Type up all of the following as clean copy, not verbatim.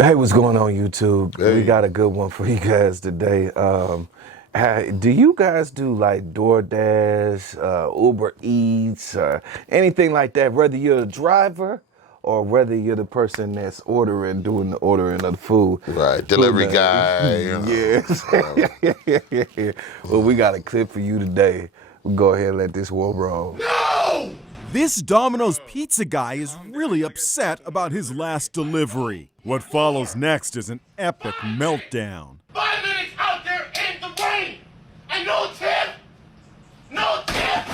Hey, what's going on, YouTube? Hey. We got a good one for you guys today. Do you guys do like DoorDash, Uber Eats, or anything like that? Whether you're a driver or whether you're the person that's doing the ordering of the food. Right, delivery guy. Yes. Well, we got a clip for you today. We'll go ahead and let this one roll. No! This Domino's pizza guy is really upset about his last delivery. What follows next is an epic meltdown. 5 minutes out there in the rain and no tip! No tip!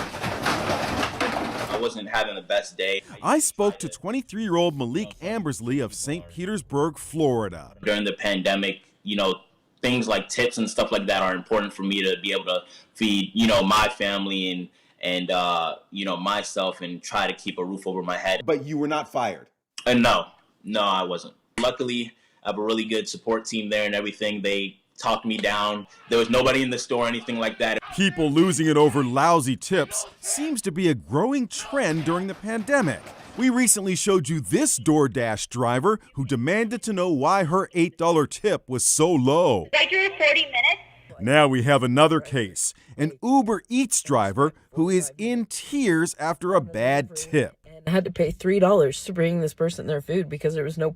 I wasn't having the best day. I spoke to 23-year-old Malik Ambersley of St. Petersburg, Florida. During the pandemic, things like tips and stuff like that are important for me to be able to feed, my family and myself and try to keep a roof over my head. But you were not fired? No, I wasn't. Luckily, I have a really good support team there and everything. They talked me down. There was nobody in the store or anything like that. People losing it over lousy tips seems to be a growing trend during the pandemic. We recently showed you this DoorDash driver who demanded to know why her $8 tip was so low. I drew 40 minutes. Now we have another case, an Uber Eats driver who is in tears after a bad tip. I had to pay $3 to bring this person their food because there was no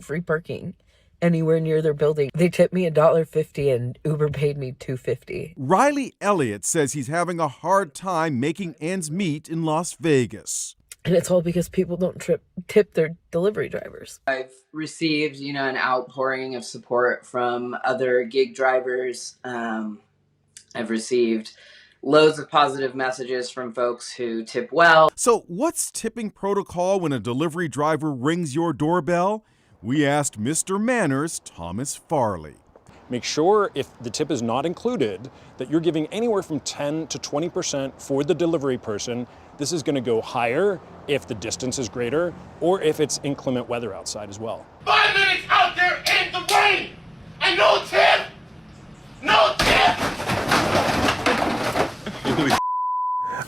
free parking anywhere near their building. They tipped me $1.50 and Uber paid me $2.50. Riley Elliott says he's having a hard time making ends meet in Las Vegas. And it's all because people don't tip their delivery drivers. I've received, an outpouring of support from other gig drivers. I've received loads of positive messages from folks who tip well. So what's tipping protocol when a delivery driver rings your doorbell? We asked Mr. Manners, Thomas Farley. Make sure if the tip is not included that you're giving anywhere from 10 to 20% for the delivery person. This is going to go higher if the distance is greater or if it's inclement weather outside as well. 5 minutes out there in the rain and no tip! No tip!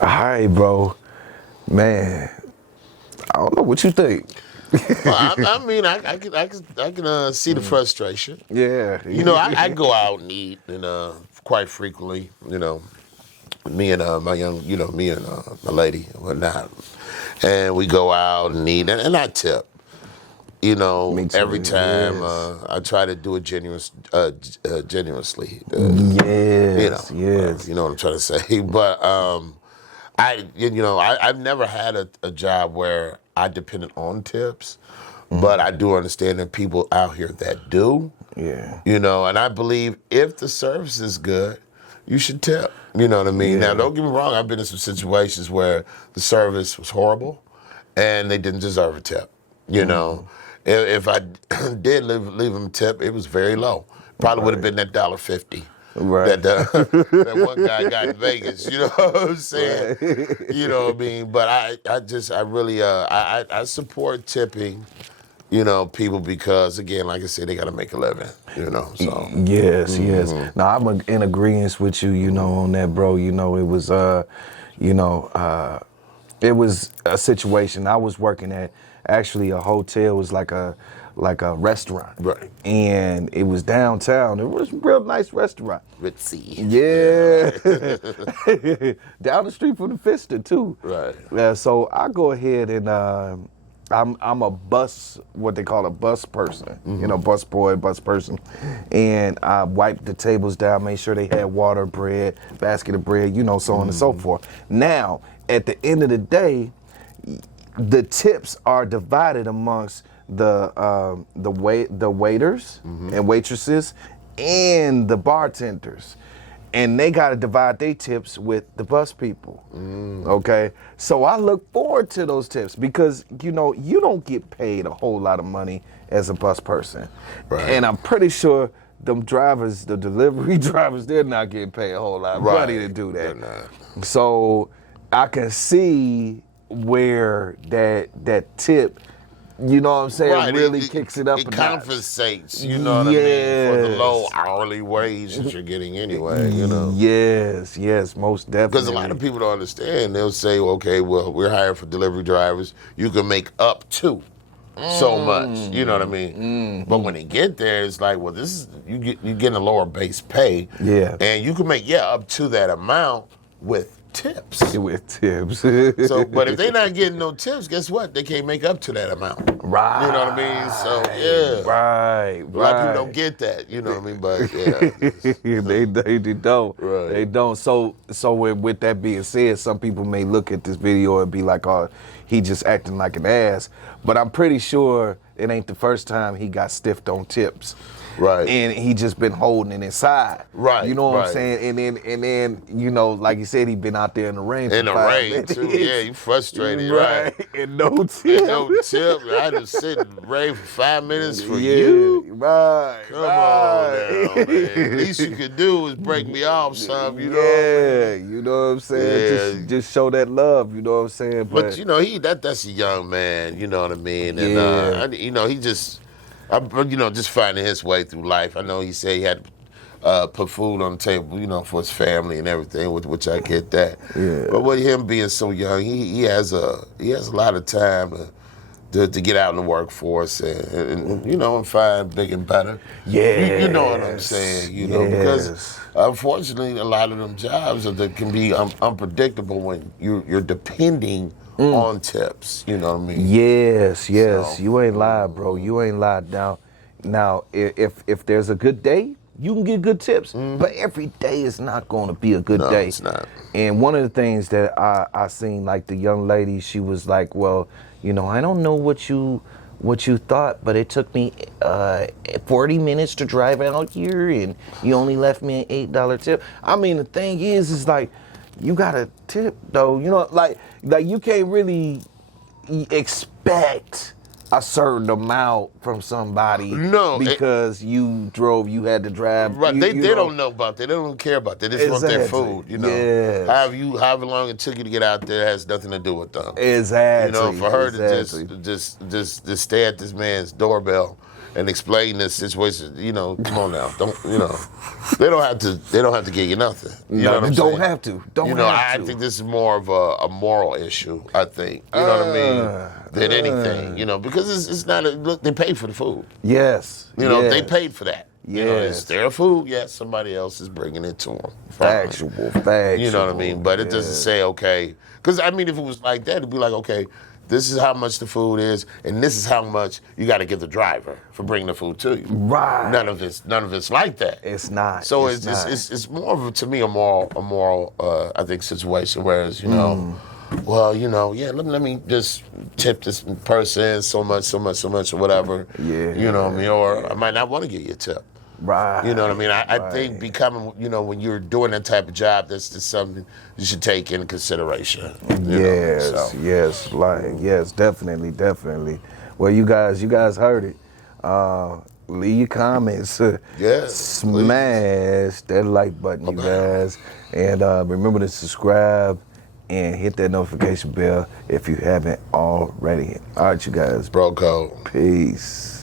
All right, bro. Man, I don't know what you think. Well, I can see the frustration. Yeah. I go out and eat, quite frequently. Me and my lady and whatnot, and we go out and eat, and I tip. Every time yes. I try to do it genuinely. Yes. You know what I'm trying to say. But I've never had a job where I depended on tips, but I do understand that people out here that do. Yeah. And I believe if the service is good, you should tip. You know what I mean? Yeah. Now, don't get me wrong. I've been in some situations where the service was horrible, and they didn't deserve a tip. If I did leave them a tip, it was very low. Probably would have been that $1.50. Right. That one guy got in Vegas, you know what I'm saying? Right. You know what I mean? But I really support tipping, people because, again, like I said, they got to make a living, so. Yes. Now, I'm in agreement with you, on that, bro. It was a situation. I was working at actually a hotel. It was like a restaurant. Right. And it was downtown. It was a real nice restaurant. Ritzy. Yeah. Down the street from the Fister, too. Right. So I go ahead and I'm a what they call a bus person, bus boy, bus person. And I wiped the tables down, made sure they had water, bread, basket of bread, so on and so forth. Now, at the end of the day, the tips are divided amongst the waiters and waitresses and the bartenders, and they got to divide their tips with the bus people. Okay, so I look forward to those tips because you don't get paid a whole lot of money as a bus person, right. And I'm pretty sure them drivers, the delivery drivers, they're not getting paid a whole lot of money to do that. So I can see where that tip, you know what I'm saying, right. really kicks it up. It a notch. compensates, you know what I mean, for the low hourly wage that you're getting anyway, Yes, most definitely. Because a lot of people don't understand. They'll say, okay, well, we're hired for delivery drivers. You can make up to so much. You know what I mean? But when they get there, it's like, well, this is you getting a lower base pay. Yeah. And you can make up to that amount with tips. With tips. So, but if they're not getting no tips, guess what? They can't make up to that amount. Right. You know what I mean? So yeah. Right. A lot of people don't get that. You know what I mean? But yeah. they don't. Right. They don't. So with that being said, some people may look at this video and be like, "Oh, he just acting like an ass." But I'm pretty sure it ain't the first time he got stiffed on tips. Right. And he just been holding it inside. Right. You know what right. I'm saying? And then, you know, like you said, he been out there in the rain. In the rain too. Yeah, you frustrated, right? And no tip. And no tip. I just sit in the rain for 5 minutes for Yeah, you. Right. Come on now, man. Least you could do is break me off some, you know. Yeah, you know what I'm saying? Yeah. Just show that love, you know what I'm saying? But you know, that's a young man, you know what I mean? And Yeah. you know, he just just finding his way through life. I know he said he had put food on the table, you know, for his family and everything, which I get that. Yeah. But with him being so young, he has a lot of time to get out in the workforce and you know, and find bigger and better. Yeah. You know what I'm saying, you know, because unfortunately a lot of them jobs that can be unpredictable when you're depending on tips, you know what I mean? Yes. So- You ain't lied, bro. You ain't lied. Now, if there's a good day, you can get good tips. But every day is not going to be a good No, day. it's not. And one of the things that I seen, like the young lady, she was like, well, you know, I don't know what you thought, but it took me 40 minutes to drive out here, and you only left me an $8 tip. I mean, the thing is like, you got a tip though, you know, like you can't really expect a certain amount from somebody. No, because you had to drive. Right, they don't know about that. They don't care about that. They just want their Exactly. food, you know. Yes. However long it took you to get out there has nothing to do with them. Exactly. You know, for her exactly. to just stay at this man's doorbell and explain this situation, you know, come on now. Don't you know, they don't have to give you nothing. You know what I'm don't saying? have to. Don't you know, have to. I think this is more of a moral issue, I think. You know what I mean? Than anything, you know, because it's not look, they paid for the food. Yes. You know, they yes. paid for that. You know, it's Yes. their food, yes, somebody else is bringing it to them. Factual. You know what I mean? But it doesn't say, okay, because I mean, if it was like that, it'd be like, okay, this is how much the food is, and this is how much you got to give the driver for bringing the food to you. Right. None of it's like that. It's not. So it's not. it's more of to me a moral I think situation. Whereas you know, well, you know, yeah, let me just tip this person so much or whatever. Yeah. You know what I mean? Or I might not want to give you a tip. Right. You know what I mean? I think becoming, you know, when you're doing that type of job, that's just something you should take into consideration. Yes, definitely. Well, you guys heard it. Leave your comments. Yes, Smash that like button, you guys. And remember to subscribe and hit that notification bell if you haven't already. All right, you guys. Bro code. Peace.